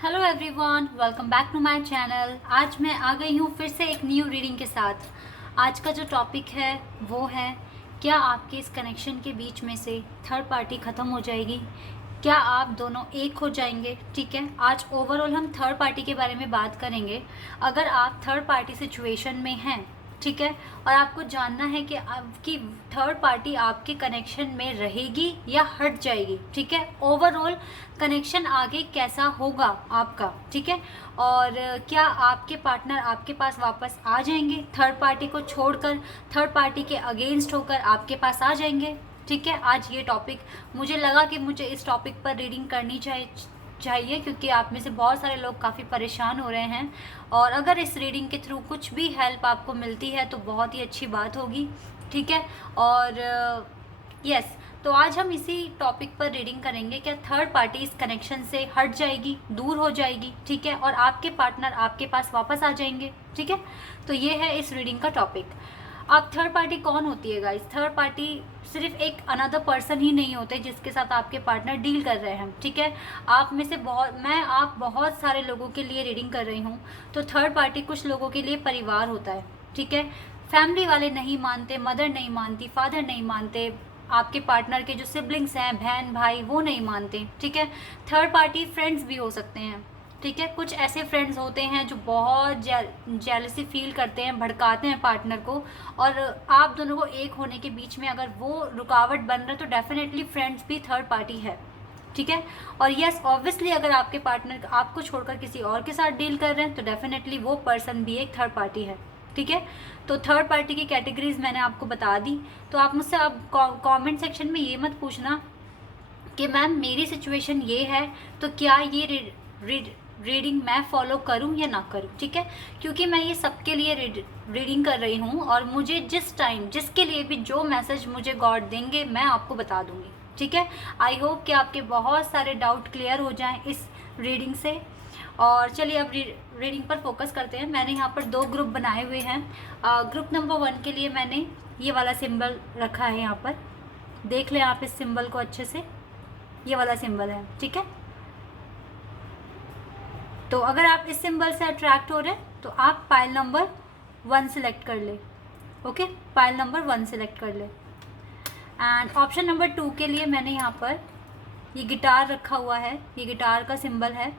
Hello everyone, welcome back to my channel. आज मैं आ गई हूँ फिर से एक न्यू रीडिंग के साथ। आज का जो टॉपिक है वो है, क्या आपके इस कनेक्शन के बीच में से थर्ड पार्टी ख़त्म हो जाएगी? क्या आप दोनों एक हो जाएंगे? ठीक है, आज ओवरऑल हम थर्ड पार्टी के बारे में बात करेंगे। अगर आप थर्ड पार्टी सिचुएशन में हैं, ठीक है, और आपको जानना है कि आपकी थर्ड पार्टी आपके कनेक्शन में रहेगी या हट जाएगी, ठीक है, ओवरऑल कनेक्शन आगे कैसा होगा आपका, ठीक है, और क्या आपके पार्टनर आपके पास वापस आ जाएंगे थर्ड पार्टी को छोड़कर, थर्ड पार्टी के अगेंस्ट होकर आपके पास आ जाएंगे? ठीक है, आज ये टॉपिक मुझे लगा कि मुझे इस टॉपिक पर रीडिंग करनी चाहिए क्योंकि आप में से बहुत सारे लोग काफ़ी परेशान हो रहे हैं, और अगर इस रीडिंग के थ्रू कुछ भी हेल्प आपको मिलती है तो बहुत ही अच्छी बात होगी। ठीक है, और यस, तो आज हम इसी टॉपिक पर रीडिंग करेंगे, क्या थर्ड पार्टी इस कनेक्शन से हट जाएगी, दूर हो जाएगी, ठीक है, और आपके पार्टनर आपके पास वापस आ जाएंगे। ठीक है, तो ये है इस रीडिंग का टॉपिक। आप थर्ड पार्टी कौन होती है गाइस? थर्ड पार्टी सिर्फ एक अनदर पर्सन ही नहीं होते जिसके साथ आपके पार्टनर डील कर रहे हैं। ठीक है, आप में से आप बहुत सारे लोगों के लिए रीडिंग कर रही हूँ। तो थर्ड पार्टी कुछ लोगों के लिए परिवार होता है। ठीक है, फैमिली वाले नहीं मानते, मदर नहीं मानती, फादर नहीं मानते, आपके पार्टनर के जो सिबलिंग्स हैं, बहन भाई, वो नहीं मानते। ठीक है, थर्ड पार्टी फ्रेंड्स भी हो सकते हैं। ठीक है, कुछ ऐसे फ्रेंड्स होते हैं जो बहुत जेलसी फील करते हैं, भड़काते हैं पार्टनर को, और आप दोनों को एक होने के बीच में अगर वो रुकावट बन रहा है तो डेफिनेटली फ्रेंड्स भी थर्ड पार्टी है। ठीक है, और यस ऑब्वियसली अगर आपके पार्टनर आपको छोड़कर किसी और के साथ डील कर रहे हैं तो डेफिनेटली वो पर्सन भी एक थर्ड पार्टी है। ठीक है, तो थर्ड पार्टी की कैटेगरीज मैंने आपको बता दी। तो आप मुझसे अब कमेंट सेक्शन में ये मत पूछना कि मैम मेरी सिचुएशन ये है तो क्या ये रीडिंग मैं फॉलो करूं या ना करूं। ठीक है, क्योंकि मैं ये सबके लिए रीडिंग कर रही हूं, और मुझे जिस टाइम जिसके लिए भी जो मैसेज मुझे गॉड देंगे मैं आपको बता दूंगी। ठीक है, आई होप कि आपके बहुत सारे डाउट क्लियर हो जाएं इस रीडिंग से। और चलिए अब रीडिंग पर फोकस करते हैं। मैंने यहाँ पर 2 ग्रुप बनाए हुए हैं। ग्रुप नंबर 1 के लिए मैंने ये वाला सिंबल रखा है। यहाँ पर देख लें आप इस सिंबल को अच्छे से, ये वाला सिंबल है। ठीक है, तो अगर आप इस सिंबल से अट्रैक्ट हो रहे हैं तो आप पाइल नंबर 1 सिलेक्ट कर ले। ओके, पाइल नंबर 1 सिलेक्ट कर ले। एंड ऑप्शन नंबर 2 के लिए मैंने यहाँ पर ये गिटार रखा हुआ है, ये गिटार का सिंबल है।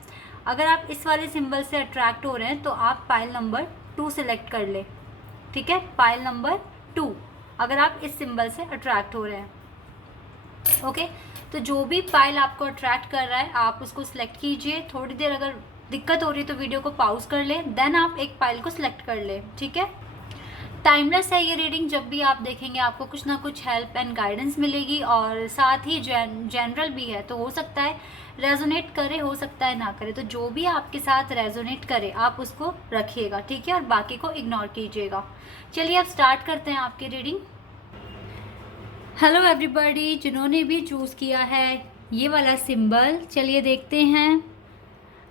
अगर आप इस वाले सिंबल से अट्रैक्ट हो रहे हैं तो आप पाइल नंबर 2 सिलेक्ट कर ले। ठीक है, पाइल नंबर 2 अगर आप इस सिंबल से अट्रैक्ट हो रहे हैं। ओके, तो जो भी पाइल आपको अट्रैक्ट कर रहा है आप उसको सिलेक्ट कीजिए। थोड़ी देर अगर दिक्कत हो रही है तो वीडियो को पॉज कर ले, देन आप एक पाइल को सिलेक्ट कर ले। ठीक है, टाइमलेस है ये रीडिंग, जब भी आप देखेंगे आपको कुछ ना कुछ हेल्प एंड गाइडेंस मिलेगी, और साथ ही जनरल भी है, तो हो सकता है रेजोनेट करे, हो सकता है ना करे। तो जो भी आपके साथ रेजोनेट करे आप उसको रखिएगा। ठीक है, और बाकी को इग्नोर कीजिएगा। चलिए अब स्टार्ट करते हैं आपकी रीडिंग। हेलो एवरीबॉडी, जिन्होंने भी चूज़ किया है ये वाला सिंबल, चलिए देखते हैं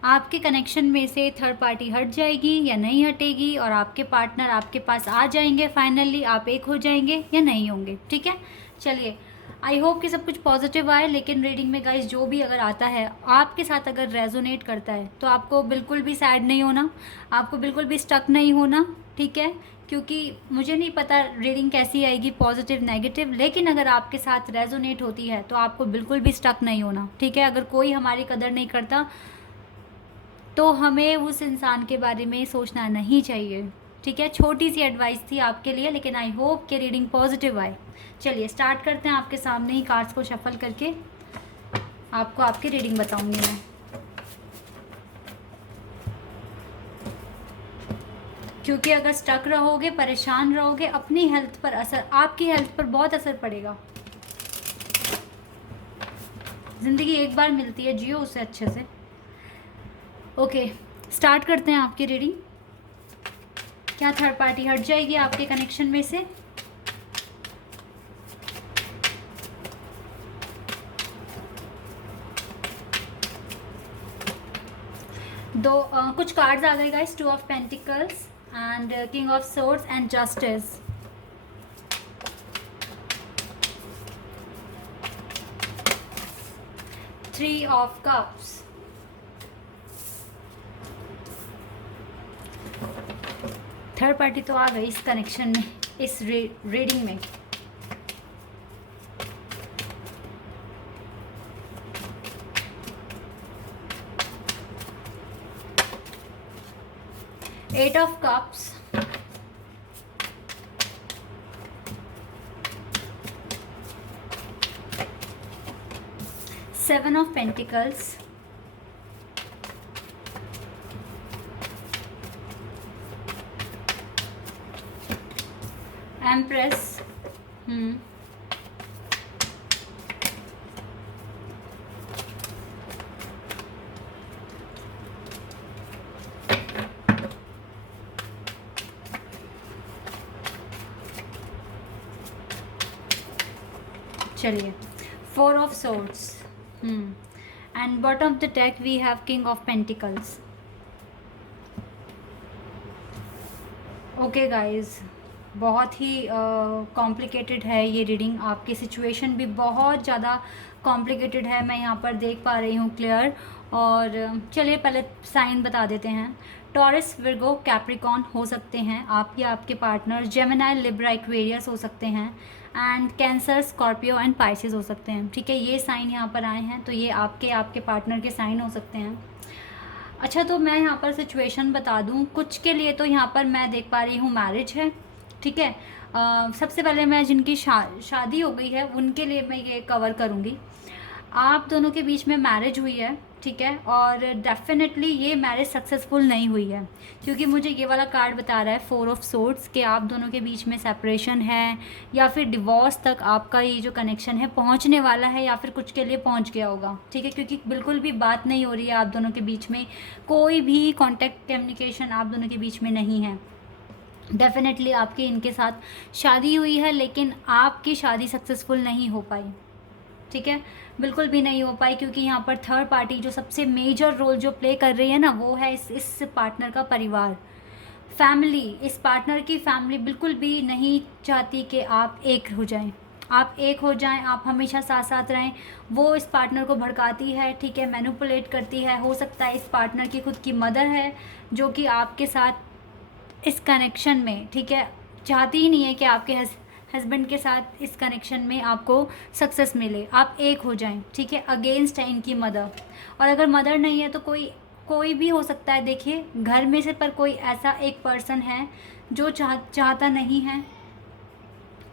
आपके कनेक्शन में से थर्ड पार्टी हट जाएगी या नहीं हटेगी, और आपके पार्टनर आपके पास आ जाएंगे, फाइनली आप एक हो जाएंगे या नहीं होंगे। ठीक है, चलिए आई होप कि सब कुछ पॉजिटिव आए। लेकिन रीडिंग में गाइस जो भी अगर आता है आपके साथ अगर रेजोनेट करता है तो आपको बिल्कुल भी सैड नहीं होना, आपको बिल्कुल भी स्टक नहीं होना। ठीक है, क्योंकि मुझे नहीं पता रीडिंग कैसी आएगी, पॉजिटिव नेगेटिव, लेकिन अगर आपके साथ रेजोनेट होती है तो आपको बिल्कुल भी स्टक नहीं होना। ठीक है, अगर कोई हमारी कदर नहीं करता तो हमें उस इंसान के बारे में सोचना नहीं चाहिए। ठीक है, छोटी सी एडवाइस थी आपके लिए, लेकिन आई होप कि रीडिंग पॉजिटिव आए। चलिए स्टार्ट करते हैं। आपके सामने ही कार्ड्स को शफल करके आपको आपकी रीडिंग बताऊंगी मैं, क्योंकि अगर स्टक रहोगे, परेशान रहोगे, अपनी हेल्थ पर असर, आपकी हेल्थ पर बहुत असर पड़ेगा। ज़िंदगी एक बार मिलती है, जियो उसे अच्छे से। ओके, स्टार्ट करते हैं आपकी रीडिंग। क्या थर्ड पार्टी हट जाएगी आपके कनेक्शन में से? कुछ कार्ड्स आ गए guys, 2 of pentacles and king of swords and justice. Three of cups, third party तो आ गई इस कनेक्शन में, इस रीडिंग में। Eight of cups, seven of pentacles, empress, चलिए, four of swords, and bottom of the deck we have king of pentacles. Okay guys, बहुत ही कॉम्प्लिकेटेड है ये रीडिंग। आपकी सिचुएशन भी बहुत ज़्यादा कॉम्प्लिकेटेड है, मैं यहाँ पर देख पा रही हूँ क्लियर। और चलिए पहले साइन बता देते हैं। टॉरस, विर्गो, कैप्रिकॉन हो सकते हैं आप या आपके पार्टनर। जेमिनाई, लिब्रा, एक्वेरियस हो सकते हैं। And cancer, Scorpio and Pisces हो सकते हैं। ठीक है, ये साइन यहाँ पर आए हैं, तो ये आपके पार्टनर के साइन हो सकते हैं। अच्छा, तो मैं यहाँ पर सिचुएशन बता दूँ। कुछ के लिए तो यहाँ पर मैं देख पा रही हूँ मैरिज है। ठीक है, सबसे पहले मैं जिनकी शादी हो गई है उनके लिए मैं ये कवर करूँगी। आप दोनों के बीच में मैरिज हुई है, ठीक है, और डेफिनेटली ये मैरिज सक्सेसफुल नहीं हुई है, क्योंकि मुझे ये वाला कार्ड बता रहा है फोर ऑफ सोर्ड्स कि आप दोनों के बीच में सेपरेशन है या फिर डिवोर्स तक आपका ये जो कनेक्शन है पहुंचने वाला है, या फिर कुछ के लिए पहुंच गया होगा। ठीक है, क्योंकि बिल्कुल भी बात नहीं हो रही है आप दोनों के बीच में, कोई भी कॉन्टैक्ट कम्युनिकेशन आप दोनों के बीच में नहीं है। डेफिनेटली आपकी इनके साथ शादी हुई है, लेकिन आपकी शादी सक्सेसफुल नहीं हो पाई। ठीक है, बिल्कुल भी नहीं हो पाई, क्योंकि यहाँ पर थर्ड पार्टी जो सबसे मेजर रोल जो प्ले कर रही है ना, वो है इस पार्टनर का परिवार, फैमिली। इस पार्टनर की फैमिली बिल्कुल भी नहीं चाहती कि आप एक हो जाएं, आप एक हो जाएं, आप हमेशा साथ साथ रहें। वो इस पार्टनर को भड़काती है, ठीक है, मैनिपुलेट करती है। हो सकता है इस पार्टनर की खुद की मदर है जो कि आपके साथ इस कनेक्शन में, ठीक है, चाहती ही नहीं है कि आपके हस्बैंड के साथ इस कनेक्शन में आपको सक्सेस मिले, आप एक हो जाएं। ठीक है, अगेंस्ट है इनकी मदर। और अगर मदर नहीं है तो कोई भी हो सकता है। देखिए, घर में से पर कोई ऐसा एक पर्सन है जो चाहता नहीं है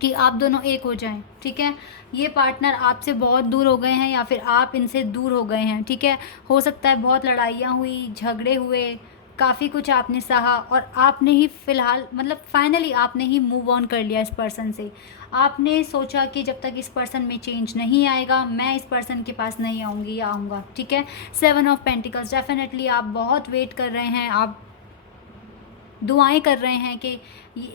कि आप दोनों एक हो जाएं। ठीक है, ये पार्टनर आपसे बहुत दूर हो गए हैं या फिर आप इनसे दूर हो गए हैं। ठीक है, हो सकता है बहुत लड़ाइयाँ हुई, झगड़े हुए, काफ़ी कुछ आपने सहा और आपने ही फ़िलहाल मतलब फाइनली आपने ही मूव ऑन कर लिया इस पर्सन से। आपने सोचा कि जब तक इस पर्सन में चेंज नहीं आएगा मैं इस पर्सन के पास नहीं आऊँगी या आऊँगा। ठीक है, सेवन ऑफ पेंटिकल्स, डेफिनेटली आप बहुत वेट कर रहे हैं, आप दुआएं कर रहे हैं कि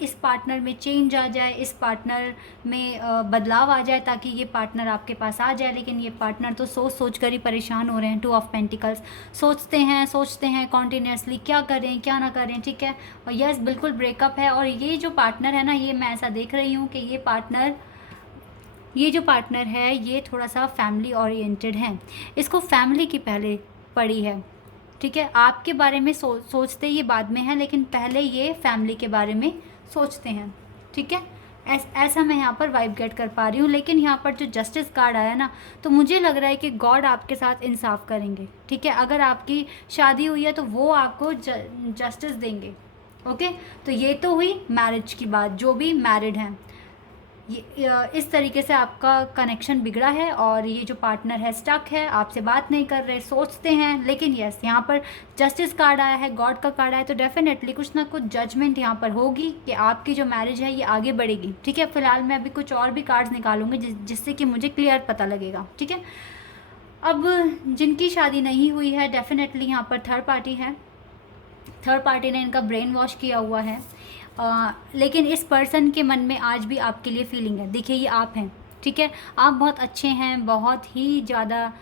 इस पार्टनर में चेंज आ जाए, इस पार्टनर में बदलाव आ जाए, ताकि ये पार्टनर आपके पास आ जाए। लेकिन ये पार्टनर तो सोच कर ही परेशान हो रहे हैं। टू ऑफ पेंटिकल्स, सोचते हैं कॉन्टीन्यूसली क्या करें क्या ना करें। ठीक है, और यस बिल्कुल ब्रेकअप है। और ये जो पार्टनर है ना, ये मैं ऐसा देख रही हूँ कि ये जो पार्टनर है ये थोड़ा सा फैमिली ओरिएंटेड है, इसको फैमिली की पहले पड़ी है। ठीक है, आपके बारे में सोचते ये बाद में है, लेकिन पहले ये फैमिली के बारे में सोचते हैं। ठीक है, ऐसा मैं यहाँ पर वाइब गेट कर पा रही हूँ। लेकिन यहाँ पर जो जस्टिस कार्ड आया ना, तो मुझे लग रहा है कि गॉड आपके साथ इंसाफ करेंगे। ठीक है, अगर आपकी शादी हुई है तो वो आपको जस्टिस देंगे। ओके, तो ये तो हुई मैरिज की बात, जो भी मैरिड हैं। इस तरीके से आपका कनेक्शन बिगड़ा है और ये जो पार्टनर है स्टक है, आपसे बात नहीं कर रहे, सोचते हैं। लेकिन यस, यहाँ पर जस्टिस कार्ड आया है, गॉड का कार्ड आया है, तो डेफिनेटली कुछ ना कुछ जजमेंट यहाँ पर होगी कि आपकी जो मैरिज है ये आगे बढ़ेगी। ठीक है, फिलहाल मैं अभी कुछ और भी कार्ड्स निकालूंगी जिससे कि मुझे क्लियर पता लगेगा। ठीक है, अब जिनकी शादी नहीं हुई है, डेफिनेटली यहाँ पर थर्ड पार्टी है। थर्ड पार्टी ने इनका ब्रेन वॉश किया हुआ है। लेकिन इस पर्सन के मन में आज भी आपके लिए फीलिंग है। देखिए, ये आप हैं। ठीक है, आप बहुत अच्छे हैं, बहुत ही ज़्यादा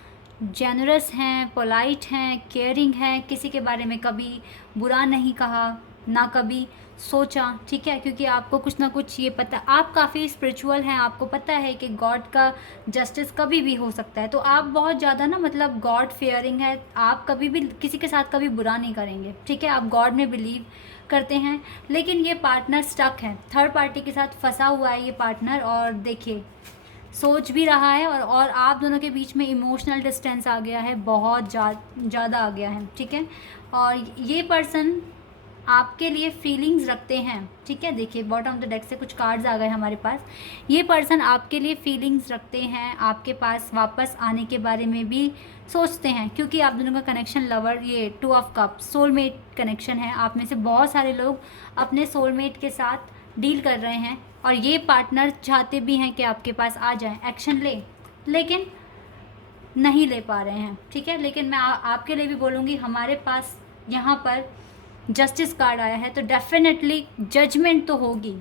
जेनरस हैं, पोलाइट हैं, केयरिंग हैं, किसी के बारे में कभी बुरा नहीं कहा। ना कभी सोचा, ठीक है, क्योंकि आपको कुछ ना कुछ ये पता, आप काफ़ी स्पिरिचुअल हैं, आपको पता है कि गॉड का जस्टिस कभी भी हो सकता है, तो आप बहुत ज़्यादा ना मतलब गॉड फेयरिंग है, आप कभी भी किसी के साथ कभी बुरा नहीं करेंगे, ठीक है, आप गॉड में बिलीव करते हैं। लेकिन ये पार्टनर स्टक है, थर्ड पार्टी के साथ फंसा हुआ है ये पार्टनर, और देखिए सोच भी रहा है, और आप दोनों के बीच में इमोशनल डिस्टेंस आ गया है, बहुत ज़्यादा आ गया है, ठीक है। और ये पर्सन आपके लिए फीलिंग्स रखते हैं, ठीक है। देखिए बॉटम ऑफ द डेक से कुछ कार्ड्स आ गए हमारे पास। ये पर्सन आपके लिए फीलिंग्स रखते हैं, आपके पास वापस आने के बारे में भी सोचते हैं, क्योंकि आप दोनों का कनेक्शन लवर, ये 2 ऑफ कप्स सोलमेट कनेक्शन है। आप में से बहुत सारे लोग अपने सोलमेट के साथ डील कर रहे हैं, और ये पार्टनर चाहते भी हैं कि आपके पास आ जाएं, एक्शन ले, लेकिन नहीं ले पा रहे हैं, ठीक है। लेकिन मैं आपके लिए भी बोलूँगी, हमारे पास यहाँ पर जस्टिस कार्ड आया है, तो डेफिनेटली जजमेंट तो होगी,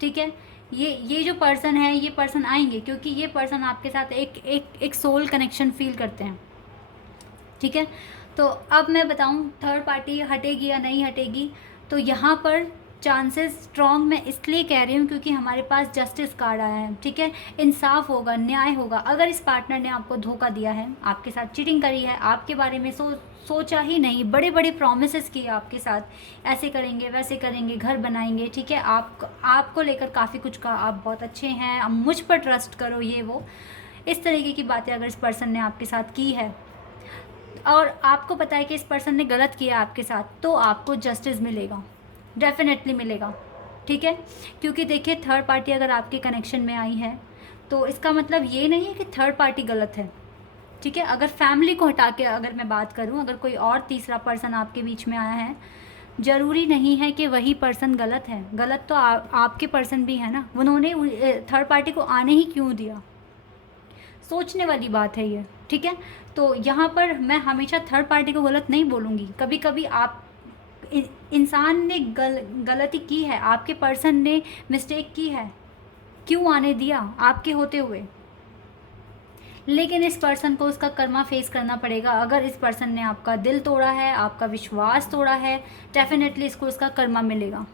ठीक है। ये जो पर्सन है, ये पर्सन आएंगे, क्योंकि ये पर्सन आपके साथ एक सोल कनेक्शन फील करते हैं, ठीक है। तो अब मैं बताऊं थर्ड पार्टी हटेगी या नहीं हटेगी, तो यहाँ पर चांसेस स्ट्रॉन्ग मैं इसलिए कह रही हूँ क्योंकि हमारे पास जस्टिस कार्ड आया है, ठीक है। इंसाफ होगा, न्याय होगा। अगर इस पार्टनर ने आपको धोखा दिया है, आपके साथ चीटिंग करी है, आपके बारे में सोचा ही नहीं, बड़े बड़े प्रॉमिसेस किए आपके साथ, ऐसे करेंगे वैसे करेंगे, घर बनाएंगे, ठीक है, आपको लेकर काफ़ी कुछ कहा, आप बहुत अच्छे हैं, अब मुझ पर ट्रस्ट करो, ये वो इस तरीके की बातें अगर इस पर्सन ने आपके साथ की है, और आपको पता है कि इस पर्सन ने गलत किया आपके साथ, तो आपको जस्टिस मिलेगा, डेफिनेटली मिलेगा, ठीक है। क्योंकि देखिए थर्ड पार्टी अगर आपके कनेक्शन में आई है, तो इसका मतलब ये नहीं है कि थर्ड पार्टी गलत है, ठीक है। अगर फैमिली को हटा के अगर मैं बात करूं, अगर कोई और तीसरा पर्सन आपके बीच में आया है, ज़रूरी नहीं है कि वही पर्सन गलत है। गलत तो आपके पर्सन भी है ना, उन्होंने थर्ड पार्टी को आने ही क्यों दिया, सोचने वाली बात है ये, ठीक है। तो यहाँ पर मैं हमेशा थर्ड पार्टी को गलत नहीं बोलूँगी, कभी कभी आप इंसान ने गलती की है, आपके पर्सन ने मिस्टेक की है, क्यों आने दिया आपके होते हुए। लेकिन इस पर्सन को उसका कर्मा फेस करना पड़ेगा। अगर इस पर्सन ने आपका दिल तोड़ा है, आपका विश्वास तोड़ा है, डेफिनेटली इसको उसका कर्मा मिलेगा,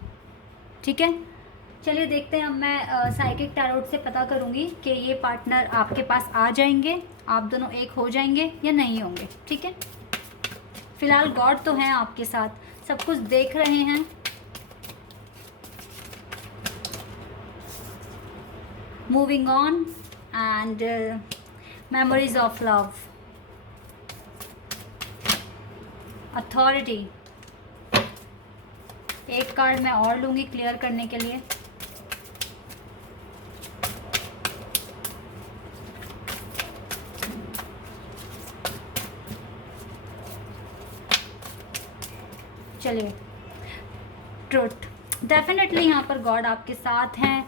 ठीक है। चलिए देखते हैं, अब मैं साइकिक टैरोट से पता करूँगी कि ये पार्टनर आपके पास आ जाएंगे, आप दोनों एक हो जाएंगे या नहीं होंगे, ठीक है। फिलहाल गॉड तो हैं आपके साथ, सब कुछ देख रहे हैं। Moving on and memories of love, authority. एक कार्ड मैं और लूँगी क्लियर करने के लिए। चलिए, ट्रुथ। डेफिनेटली यहाँ पर गॉड आपके साथ हैं,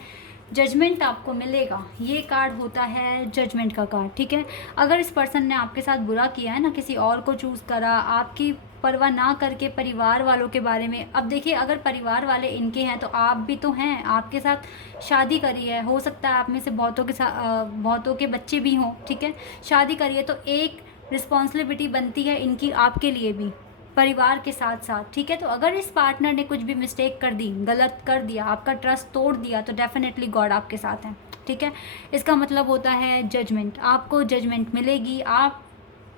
जजमेंट आपको मिलेगा। ये कार्ड होता है जजमेंट का कार्ड, ठीक है। अगर इस पर्सन ने आपके साथ बुरा किया है ना, किसी और को चूज़ करा, आपकी परवाह ना करके परिवार वालों के बारे में, अब देखिए अगर परिवार वाले इनके हैं तो आप भी तो हैं, आपके साथ शादी करी है, हो सकता है आप में से बहुतों के साथ बहुतों के बच्चे भी हों, ठीक है। शादी करी है तो एक रिस्पॉन्सिबिलिटी बनती है इनकी आपके लिए भी, परिवार के साथ साथ, ठीक है। तो अगर इस पार्टनर ने कुछ भी मिस्टेक कर दी, गलत कर दिया, आपका ट्रस्ट तोड़ दिया, तो डेफिनेटली गॉड आपके साथ हैं, ठीक है। इसका मतलब होता है जजमेंट, आपको जजमेंट मिलेगी। आप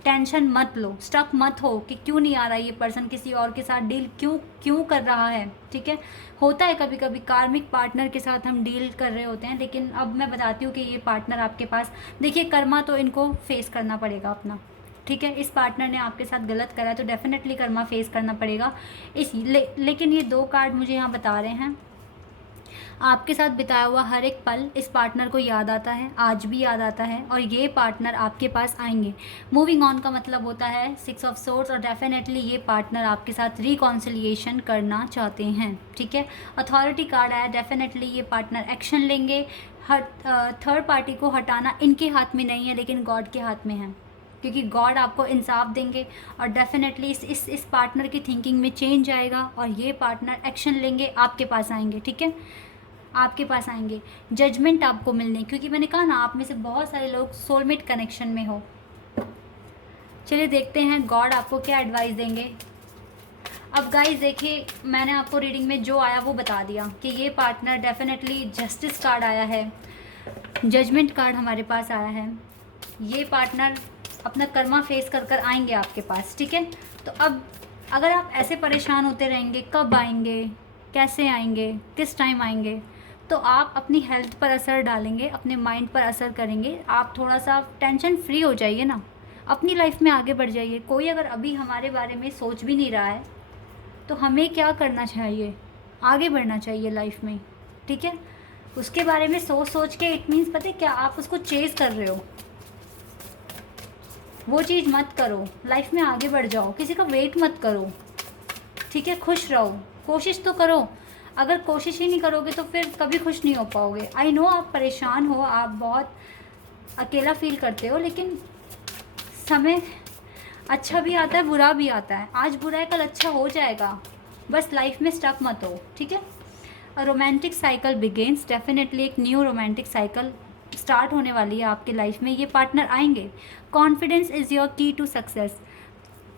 टेंशन मत लो, स्टक मत हो कि क्यों नहीं आ रहा ये पर्सन, किसी और के साथ डील क्यों कर रहा है, ठीक है। होता है कभी कभी कार्मिक पार्टनर के साथ हम डील कर रहे होते हैं, लेकिन अब मैं बताती हूँ कि ये पार्टनर आपके पास, देखिए कर्मा तो इनको फेस करना पड़ेगा अपना, ठीक है। इस पार्टनर ने आपके साथ गलत करा है तो डेफिनेटली कर्मा फेस करना पड़ेगा। लेकिन ये 2 कार्ड मुझे यहाँ बता रहे हैं, आपके साथ बिताया हुआ हर एक पल इस पार्टनर को याद आता है, आज भी याद आता है, और ये पार्टनर आपके पास आएंगे। मूविंग ऑन का मतलब होता है 6 ऑफ सोर्ड्स, और डेफिनेटली ये पार्टनर आपके साथ रिकॉन्सिलिएशन करना चाहते हैं, ठीक है। अथॉरिटी कार्ड आया, डेफिनेटली ये पार्टनर एक्शन लेंगे। थर्ड पार्टी को हटाना इनके हाथ में नहीं है, लेकिन गॉड के हाथ में है, क्योंकि गॉड आपको इंसाफ देंगे, और डेफिनेटली इस पार्टनर की थिंकिंग में चेंज आएगा, और ये पार्टनर एक्शन लेंगे, आपके पास आएंगे, ठीक है। आपके पास आएंगे, जजमेंट आपको मिलने, क्योंकि मैंने कहा ना आप में से बहुत सारे लोग सोलमेट कनेक्शन में हो। चलिए देखते हैं गॉड आपको क्या एडवाइस देंगे। अब गाइस देखिए, मैंने आपको रीडिंग में जो आया वो बता दिया कि ये पार्टनर डेफिनेटली जस्टिस कार्ड आया है, जजमेंट कार्ड हमारे पास आया है। ये पार्टनर अपना कर्मा फेस कर कर आएंगे आपके पास, ठीक है। तो अब अगर आप ऐसे परेशान होते रहेंगे, कब आएंगे, कैसे आएंगे, किस टाइम आएंगे, तो आप अपनी हेल्थ पर असर डालेंगे, अपने माइंड पर असर करेंगे। आप थोड़ा सा टेंशन फ्री हो जाइए ना, अपनी लाइफ में आगे बढ़ जाइए। कोई अगर अभी हमारे बारे में सोच भी नहीं रहा है तो हमें क्या करना चाहिए, आगे बढ़ना चाहिए लाइफ में, ठीक है। उसके बारे में सोच सोच के इट मीन्स पता है क्या, आप उसको चेज़ कर रहे हो। वो चीज़ मत करो, लाइफ में आगे बढ़ जाओ, किसी का वेट मत करो, ठीक है। खुश रहो, कोशिश तो करो। अगर कोशिश ही नहीं करोगे तो फिर कभी खुश नहीं हो पाओगे। आई नो आप परेशान हो, आप बहुत अकेला फील करते हो, लेकिन समय अच्छा भी आता है, बुरा भी आता है। आज बुरा है, कल अच्छा हो जाएगा। बस लाइफ में स्टक मत हो, ठीक है। A romantic cycle begins, definitely एक न्यू रोमांटिक साइकिल स्टार्ट होने वाली है आपके लाइफ में। ये पार्टनर आएंगे। कॉन्फिडेंस इज़ योर की टू सक्सेस।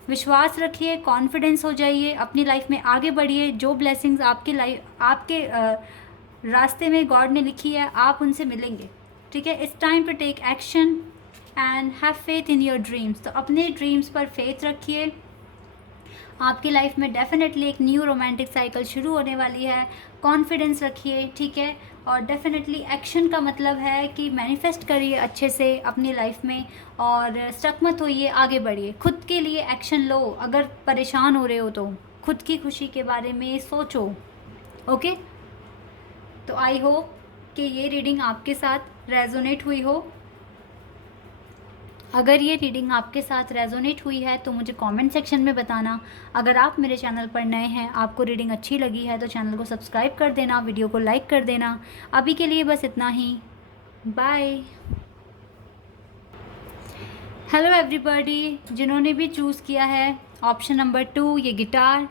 विश्वास रखिए, कॉन्फिडेंस हो जाइए, अपनी लाइफ में आगे बढ़िए। जो ब्लेसिंग्स आपके रास्ते में गॉड ने लिखी है, आप उनसे मिलेंगे, ठीक है। It's time to take action and have faith in your dreams. तो अपने ड्रीम्स पर फेथ रखिए। आपकी लाइफ में डेफिनेटली एक न्यू रोमांटिक साइकिल शुरू होने वाली है। कॉन्फिडेंस रखिए, ठीक है। और डेफिनेटली एक्शन का मतलब है कि मैनिफेस्ट करिए अच्छे से अपनी लाइफ में, और स्टक मत होइए, आगे बढ़िए। खुद के लिए एक्शन लो। अगर परेशान हो रहे हो तो खुद की खुशी के बारे में सोचो, ओके। तो आई होप कि ये रीडिंग आपके साथ रेजोनेट हुई हो। अगर ये रीडिंग आपके साथ रेजोनेट हुई है तो मुझे कमेंट सेक्शन में बताना। अगर आप मेरे चैनल पर नए हैं, आपको रीडिंग अच्छी लगी है, तो चैनल को सब्सक्राइब कर देना, वीडियो को लाइक कर देना। अभी के लिए बस इतना ही, बाय। हेलो एवरीबॉडी, जिन्होंने भी चूज़ किया है ऑप्शन नंबर 2 ये गिटार,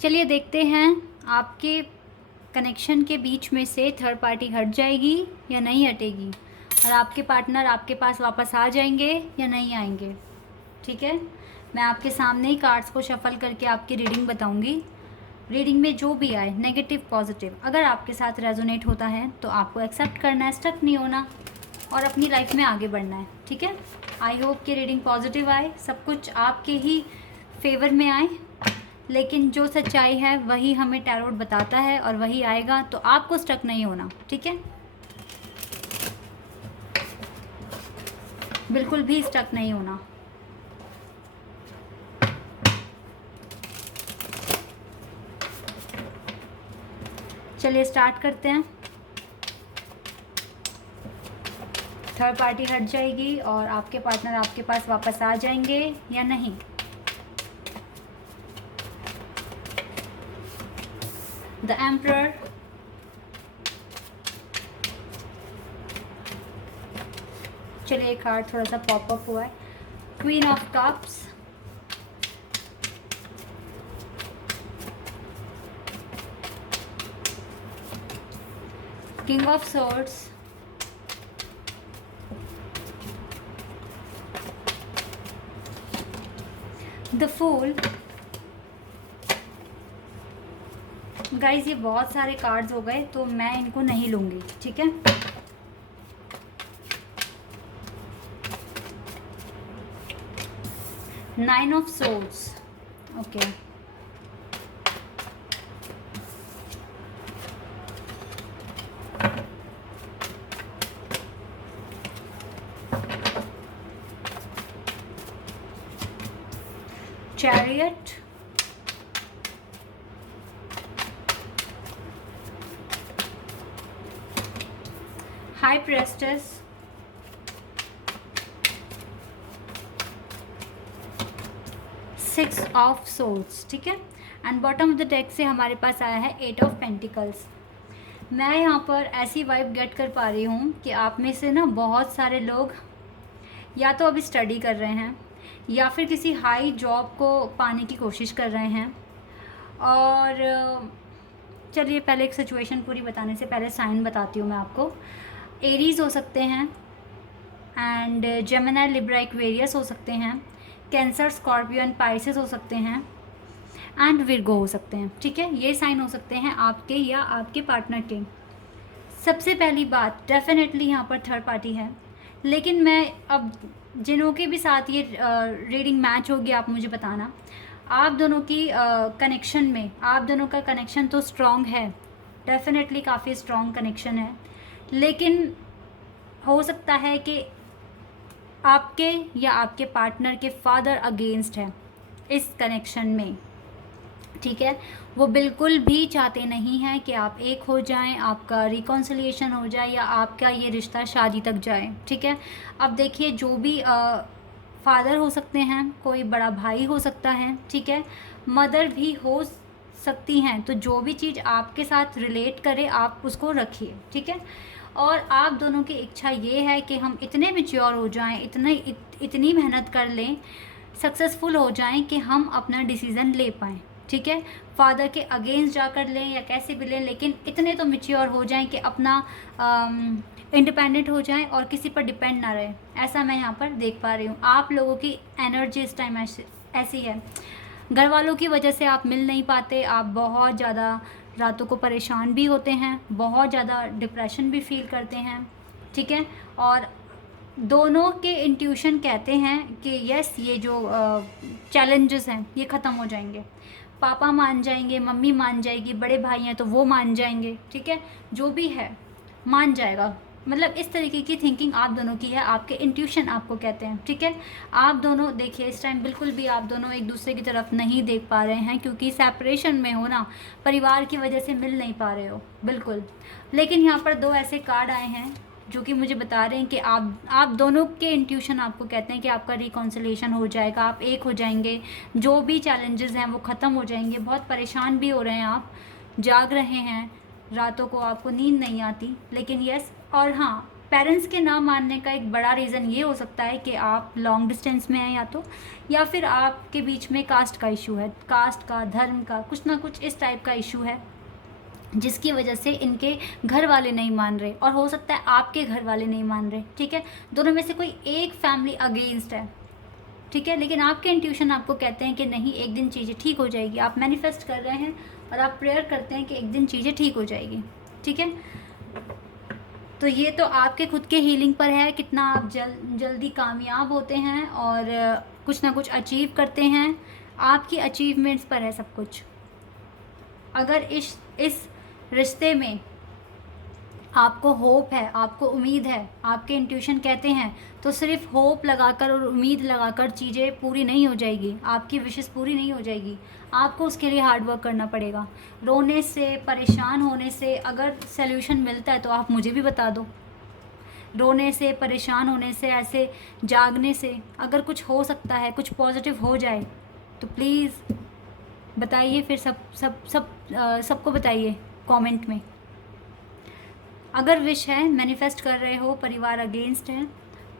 चलिए देखते हैं आपके कनेक्शन के बीच में से थर्ड पार्टी हट जाएगी या नहीं हटेगी, और आपके पार्टनर आपके पास वापस आ जाएंगे या नहीं आएंगे, ठीक है। मैं आपके सामने ही कार्ड्स को शफल करके आपकी रीडिंग बताऊंगी। रीडिंग में जो भी आए, नेगेटिव पॉजिटिव, अगर आपके साथ रेजोनेट होता है तो आपको एक्सेप्ट करना है, स्टक नहीं होना, और अपनी लाइफ में आगे बढ़ना है, ठीक है। आई होप कि रीडिंग पॉजिटिव आए, सब कुछ आपके ही फेवर में आए, लेकिन जो सच्चाई है वही हमें टैरोट बताता है और वही आएगा। तो आपको स्टक नहीं होना, ठीक है, बिल्कुल भी स्टक नहीं होना। चलिए स्टार्ट करते हैं। थर्ड पार्टी हट जाएगी और आपके पार्टनर आपके पास वापस आ जाएंगे या नहीं। द एम्परर, चलिए कार्ड थोड़ा सा पॉप अप हुआ है। Queen of cups, king of swords, the fool. Guys ये बहुत सारे कार्ड्स हो गए तो मैं इनको नहीं लूँगी, ठीक है। Nine of swords, okay. Chariot, high प्रेस्टेस, six of swords, ठीक है। And bottom of the deck से हमारे पास आया है एट ऑफ पेंटिकल्स। मैं यहाँ पर ऐसी वाइब गेट कर पा रही हूँ कि आप में से ना बहुत सारे लोग या तो अभी स्टडी कर रहे हैं या फिर किसी हाई जॉब को पाने की कोशिश कर रहे हैं। और चलिए पहले एक सिचुएशन पूरी बताने से पहले साइन बताती हूँ मैं आपको। एरीज हो सकते हैं, एंड जेमिनी, लिब्रा, एक्वेरियस हो सकते हैं, कैंसर, स्कॉर्पियो एंड पाइसेस हो सकते हैं, एंड विर्गो हो सकते हैं, ठीक है। ये साइन हो सकते हैं आपके या आपके पार्टनर के। सबसे पहली बात, डेफिनेटली यहाँ पर थर्ड पार्टी है, लेकिन मैं अब जिनों के भी साथ ये रीडिंग मैच होगी आप मुझे बताना। आप दोनों की कनेक्शन में, आप दोनों का कनेक्शन तो स्ट्रॉन्ग है, डेफिनेटली काफ़ी स्ट्रॉन्ग कनेक्शन है, लेकिन हो सकता है कि आपके या आपके पार्टनर के फादर अगेंस्ट है इस कनेक्शन में, ठीक है। वो बिल्कुल भी चाहते नहीं हैं कि आप एक हो जाएं, आपका रिकॉन्सिलिएशन हो जाए या आपका ये रिश्ता शादी तक जाए, ठीक है। अब देखिए, जो भी फादर हो सकते हैं, कोई बड़ा भाई हो सकता है, ठीक है, मदर भी हो सकती हैं, तो जो भी चीज़ आपके साथ रिलेट करे आप उसको रखिए, ठीक है। और आप दोनों की इच्छा ये है कि हम इतने मैच्योर हो जाएं, इतनी मेहनत कर लें, सक्सेसफुल हो जाएं कि हम अपना डिसीज़न ले पाएँ, ठीक है। फादर के अगेंस्ट जाकर लें या कैसे भी लें, लेकिन इतने तो मैच्योर हो जाएं कि अपना इंडिपेंडेंट हो जाएं और किसी पर डिपेंड ना रहे। ऐसा मैं यहाँ पर देख पा रही हूँ। आप लोगों की एनर्जी इस टाइम ऐसी है, घर वालों की वजह से आप मिल नहीं पाते, आप बहुत ज़्यादा रातों को परेशान भी होते हैं, बहुत ज़्यादा डिप्रेशन भी फील करते हैं, ठीक है। और दोनों के इंट्यूशन कहते हैं कि यस, ये जो चैलेंजेस हैं ये ख़त्म हो जाएंगे, पापा मान जाएंगे, मम्मी मान जाएगी, बड़े भाई हैं तो वो मान जाएंगे, ठीक है, जो भी है मान जाएगा। मतलब इस तरीके की थिंकिंग आप दोनों की है, आपके इंट्यूशन आपको कहते हैं, ठीक है। आप दोनों देखिए, इस टाइम बिल्कुल भी आप दोनों एक दूसरे की तरफ नहीं देख पा रहे हैं, क्योंकि सेपरेशन में हो ना, परिवार की वजह से मिल नहीं पा रहे हो बिल्कुल। लेकिन यहाँ पर दो ऐसे कार्ड आए हैं जो कि मुझे बता रहे हैं कि आप दोनों के इंट्यूशन आपको कहते हैं कि आपका रिकॉन्सिलेशन हो जाएगा, आप एक हो जाएंगे, जो भी चैलेंजेस हैं वो ख़त्म हो जाएंगे। बहुत परेशान भी हो रहे हैं आप, जाग रहे हैं, रातों को आपको नींद नहीं आती, लेकिन यस। और हाँ, पेरेंट्स के ना मानने का एक बड़ा रीज़न ये हो सकता है कि आप लॉन्ग डिस्टेंस में हैं या तो, या फिर आपके बीच में कास्ट का इशू है, कास्ट का, धर्म का, कुछ ना कुछ इस टाइप का इशू है, जिसकी वजह से इनके घर वाले नहीं मान रहे, और हो सकता है आपके घर वाले नहीं मान रहे, ठीक है। दोनों में से कोई एक फैमिली अगेंस्ट है, ठीक है, लेकिन आपके इंट्यूशन आपको कहते हैं कि नहीं, एक दिन चीज़ें ठीक हो जाएगी। आप मैनिफेस्ट कर रहे हैं और आप प्रेयर करते हैं कि एक दिन चीज़ें ठीक हो जाएगी, ठीक है। तो ये तो आपके खुद के हीलिंग पर है, कितना आप जल्दी कामयाब होते हैं और कुछ ना कुछ अचीव करते हैं, आपकी अचीवमेंट्स पर है सब कुछ। अगर इस रिश्ते में आपको होप है, आपको उम्मीद है, आपके इंट्यूशन कहते हैं, तो सिर्फ होप लगाकर और उम्मीद लगाकर चीज़ें पूरी नहीं हो जाएगी, आपकी विशेस पूरी नहीं हो जाएगी। आपको उसके लिए हार्ड वर्क करना पड़ेगा। रोने से, परेशान होने से अगर सल्यूशन मिलता है तो आप मुझे भी बता दो। रोने से, परेशान होने से, ऐसे जागने से अगर कुछ हो सकता है, कुछ पॉजिटिव हो जाए, तो प्लीज़ बताइए। फिर सबको बताइए कमेंट में। अगर विश है, मैनिफेस्ट कर रहे हो, परिवार अगेंस्ट है,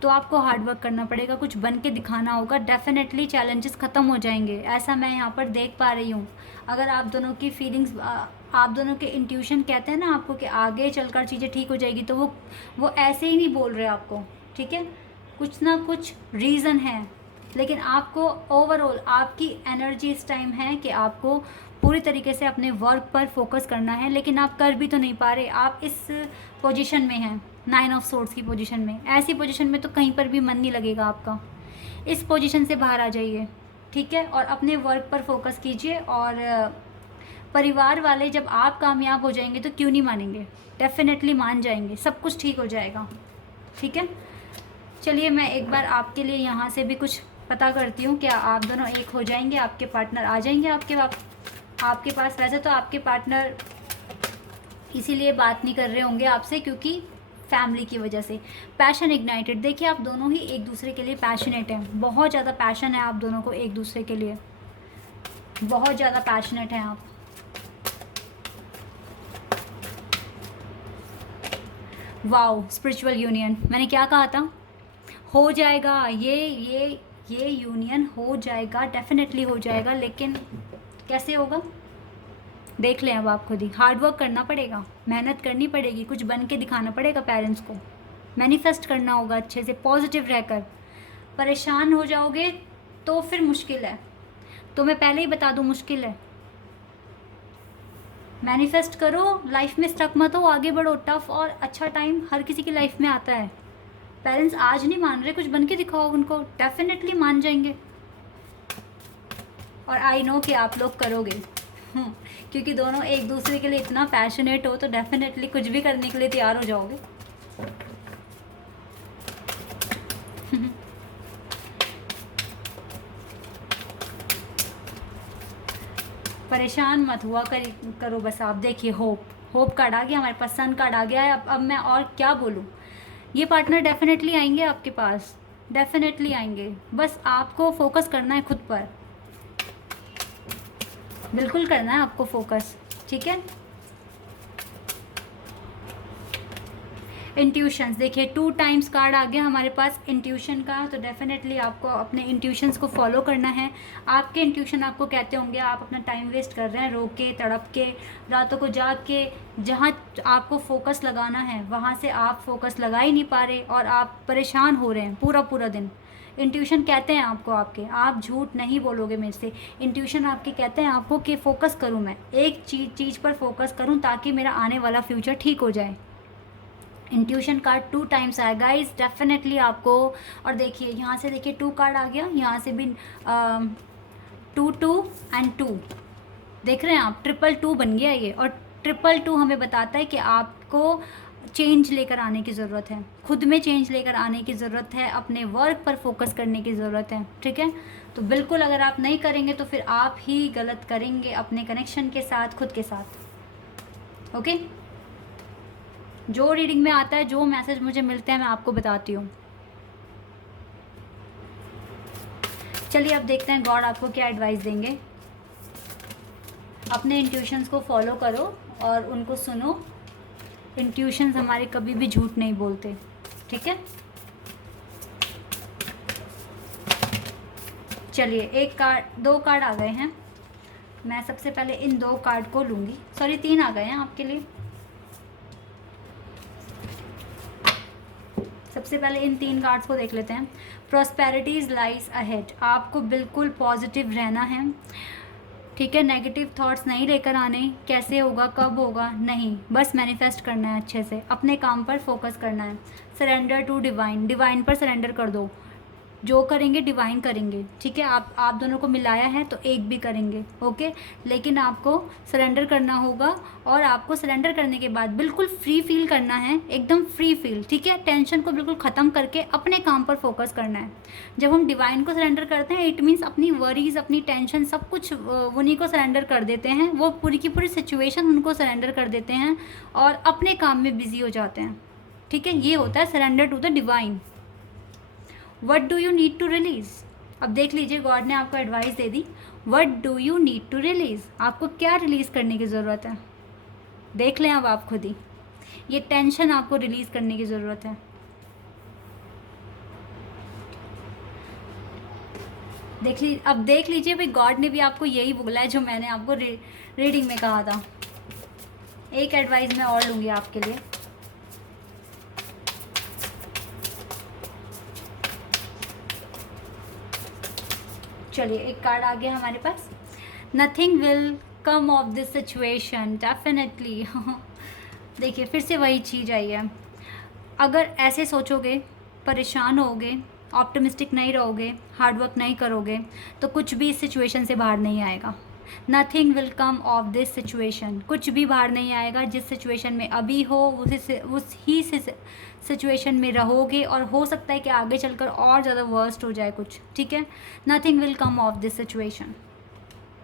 तो आपको हार्ड वर्क करना पड़ेगा, कुछ बन के दिखाना होगा। डेफिनेटली चैलेंजेस ख़त्म हो जाएंगे, ऐसा मैं यहाँ पर देख पा रही हूँ। अगर आप दोनों की फीलिंग्स, आप दोनों के इंट्यूशन कहते हैं ना आपको कि आगे चलकर चीज़ें ठीक हो जाएगी, तो वो ऐसे ही नहीं बोल रहे आपको, ठीक है। कुछ ना कुछ रीज़न है, लेकिन आपको ओवरऑल आपकी एनर्जी इस टाइम है कि आपको पूरी तरीके से अपने वर्क पर फोकस करना है, लेकिन आप कर भी तो नहीं पा रहे। आप इस पोजीशन में हैं, 9 ऑफ सोर्ड्स की पोजीशन में। ऐसी पोजीशन में तो कहीं पर भी मन नहीं लगेगा आपका। इस पोजीशन से बाहर आ जाइए, ठीक है, और अपने वर्क पर फोकस कीजिए। और परिवार वाले जब आप कामयाब हो जाएंगे तो क्यों नहीं मानेंगे, डेफिनेटली मान जाएंगे, सब कुछ ठीक हो जाएगा, ठीक है। चलिए, मैं एक बार आपके लिए यहाँ से भी कुछ पता करती हूँ, क्या आप दोनों एक हो जाएंगे, आपके पार्टनर आ जाएंगे आपके पास। वैसे तो आपके पार्टनर इसीलिए बात नहीं कर रहे होंगे आपसे, क्योंकि फैमिली की वजह से। पैशन इग्नाइटेड, देखिए आप दोनों ही एक दूसरे के लिए पैशनेट हैं, बहुत ज़्यादा पैशन है आप दोनों को एक दूसरे के लिए, बहुत ज़्यादा पैशनेट हैं आप। वाओ, स्पिरिचुअल यूनियन, मैंने क्या कहा था, हो जाएगा। ये यूनियन हो जाएगा, डेफिनेटली हो जाएगा, लेकिन कैसे होगा देख लें अब आप खुद ही। हार्ड वर्क करना पड़ेगा, मेहनत करनी पड़ेगी, कुछ बन के दिखाना पड़ेगा पेरेंट्स को, मैनिफेस्ट करना होगा अच्छे से, पॉजिटिव रहकर। परेशान हो जाओगे तो फिर मुश्किल है, तो मैं पहले ही बता दूँ मुश्किल है। मैनिफेस्ट करो, लाइफ में स्टक मत हो, आगे बढ़ो। टफ और अच्छा टाइम हर किसी की लाइफ में आता है। पेरेंट्स आज नहीं मान रहे, कुछ बन के दिखाओ उनको, डेफिनेटली मान जाएंगे। और आई नो कि आप लोग करोगे क्योंकि दोनों एक दूसरे के लिए इतना पैशनेट हो तो डेफिनेटली कुछ भी करने के लिए तैयार हो जाओगे। परेशान मत हुआ करो बस आप। देखिए होप कार्ड आ गया हमारे पास, सन कार्ड आ गया है। अब मैं और क्या बोलूँ। ये पार्टनर डेफिनेटली आएंगे आपके पास, डेफिनेटली आएंगे। बस आपको फोकस करना है खुद पर, बिल्कुल करना है आपको फोकस, ठीक है। इंट्यूशंस, देखिए 2 टाइम्स कार्ड आ गया हमारे पास इंट्यूशन का। तो डेफिनेटली आपको अपने इंट्यूशंस को फॉलो करना है। आपके इंट्यूशन आपको कहते होंगे आप अपना टाइम वेस्ट कर रहे हैं, रो के तड़प के रातों को जाग के। जहाँ आपको फोकस लगाना है वहाँ से आप फोकस लगा ही नहीं पा रहे और आप परेशान हो रहे हैं पूरा पूरा दिन। इंट्यूशन कहते हैं आपको, आप झूठ नहीं बोलोगे मेरे से। इंट्यूशन आपके कहते हैं आपको कि फ़ोकस करूँ, मैं एक चीज़ पर फोकस करूँ ताकि मेरा आने वाला फ्यूचर ठीक हो जाए। इंट्यूशन कार्ड 2 टाइम्स आया गाइस, डेफिनेटली आपको। और देखिए यहाँ से देखिए 2 कार्ड आ गया, यहाँ से भी 2 2 एंड 2 देख रहे हैं आप, 2 बन गया ये। और 2 हमें बताता है कि आपको चेंज लेकर आने की ज़रूरत है, खुद में चेंज लेकर आने की ज़रूरत है, अपने वर्क पर फोकस करने की ज़रूरत है, ठीक है। तो बिल्कुल अगर आप नहीं करेंगे तो फिर आप ही गलत करेंगे अपने कनेक्शन के साथ, खुद के साथ। ओके, जो रीडिंग में आता है, जो मैसेज मुझे मिलते हैं मैं आपको बताती हूँ। चलिए अब देखते हैं गॉड आपको क्या एडवाइस देंगे। अपने इंट्यूशंस को फॉलो करो और उनको सुनो। इंट्यूशंस हमारे कभी भी झूठ नहीं बोलते, ठीक है। चलिए 2 कार्ड आ गए हैं। मैं सबसे पहले इन 2 कार्ड को लूँगी, सॉरी 3 आ गए हैं आपके लिए। सबसे पहले इन 3 कार्ड्स को देख लेते हैं। प्रॉस्पेरिटीज लाइज अहेड, आपको बिल्कुल पॉजिटिव रहना है, ठीक है। नेगेटिव थॉट्स नहीं लेकर आने, कैसे होगा कब होगा नहीं, बस मैनिफेस्ट करना है, अच्छे से अपने काम पर फोकस करना है। सरेंडर टू डिवाइन, डिवाइन पर सरेंडर कर दो। जो करेंगे डिवाइन करेंगे, ठीक है। आप दोनों को मिलाया है तो एक भी करेंगे, ओके। लेकिन आपको सरेंडर करना होगा और आपको सरेंडर करने के बाद बिल्कुल फ्री फील करना है, एकदम फ्री फील, ठीक है। टेंशन को बिल्कुल ख़त्म करके अपने काम पर फोकस करना है। जब हम डिवाइन को सरेंडर करते हैं इट मीन्स अपनी वरीज, अपनी टेंशन सब कुछ उन्हीं को सरेंडर कर देते हैं। वो पूरी की पूरी सिचुएशन उनको सरेंडर कर देते हैं और अपने काम में बिजी हो जाते हैं, ठीक है। ये होता है surrender to the divine. What do you need to release, अब देख लीजिए गॉड ने आपको एडवाइस दे दी। What do you need to release, आपको क्या रिलीज़ करने की ज़रूरत है, देख लें अब आप खुद ही। ये टेंशन आपको रिलीज़ करने की ज़रूरत है। अब देख लीजिए भाई, गॉड ने भी आपको यही बोला है जो मैंने आपको रीडिंग में कहा था। एक एडवाइस मैं और लूँगी आपके लिए। चलिए एक कार्ड आ गया हमारे पास। Nothing will come of this situation, definitely. देखिए फिर से वही चीज़ आई है। अगर ऐसे सोचोगे, परेशान होगे, ऑप्टिमिस्टिक नहीं रहोगे, हार्डवर्क नहीं करोगे तो कुछ भी इस सिचुएशन से बाहर नहीं आएगा। Nothing will come of this situation, कुछ भी बाहर नहीं आएगा। जिस सिचुएशन में अभी हो उसी सिचुएशन में रहोगे और हो सकता है कि आगे चलकर और ज़्यादा वर्स्ट हो जाए कुछ, ठीक है। Nothing will come of this situation,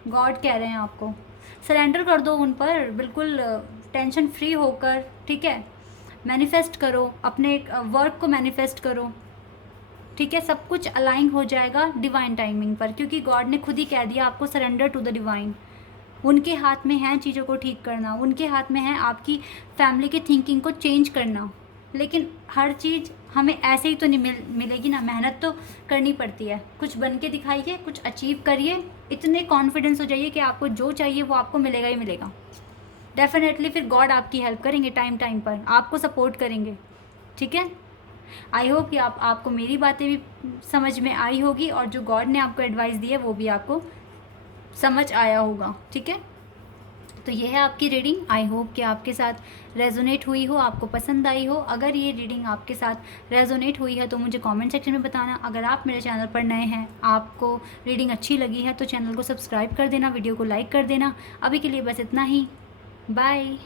God कह रहे हैं आपको। सरेंडर कर दो उन पर, बिल्कुल टेंशन फ्री होकर, ठीक है। मैनिफेस्ट करो, अपने वर्क को मैनिफेस्ट करो, ठीक है। सब कुछ अलाइन हो जाएगा डिवाइन टाइमिंग पर, क्योंकि गॉड ने खुद ही कह दिया आपको सरेंडर टू द डिवाइन। उनके हाथ में है चीज़ों को ठीक करना, उनके हाथ में है आपकी फैमिली की थिंकिंग को चेंज करना। लेकिन हर चीज़ हमें ऐसे ही तो नहीं मिलेगी ना, मेहनत तो करनी पड़ती है। कुछ बन के दिखाइए, कुछ अचीव करिए, इतने कॉन्फिडेंस हो जाइए कि आपको जो चाहिए वो आपको मिलेगा ही मिलेगा। डेफिनेटली फिर गॉड आपकी हेल्प करेंगे, टाइम टाइम पर आपको सपोर्ट करेंगे, ठीक है। आई होप कि आपको मेरी बातें भी समझ में आई होगी और जो गॉड ने आपको एडवाइस दी है वो भी आपको समझ आया होगा। ठीक है, तो ये है आपकी रीडिंग। आई होप कि आपके साथ रेजोनेट हुई हो, आपको पसंद आई हो। अगर ये रीडिंग आपके साथ रेजोनेट हुई है तो मुझे कमेंट सेक्शन में बताना। अगर आप मेरे चैनल पर नए हैं, आपको रीडिंग अच्छी लगी है तो चैनल को सब्सक्राइब कर देना, वीडियो को लाइक कर देना। अभी के लिए बस इतना ही, बाय।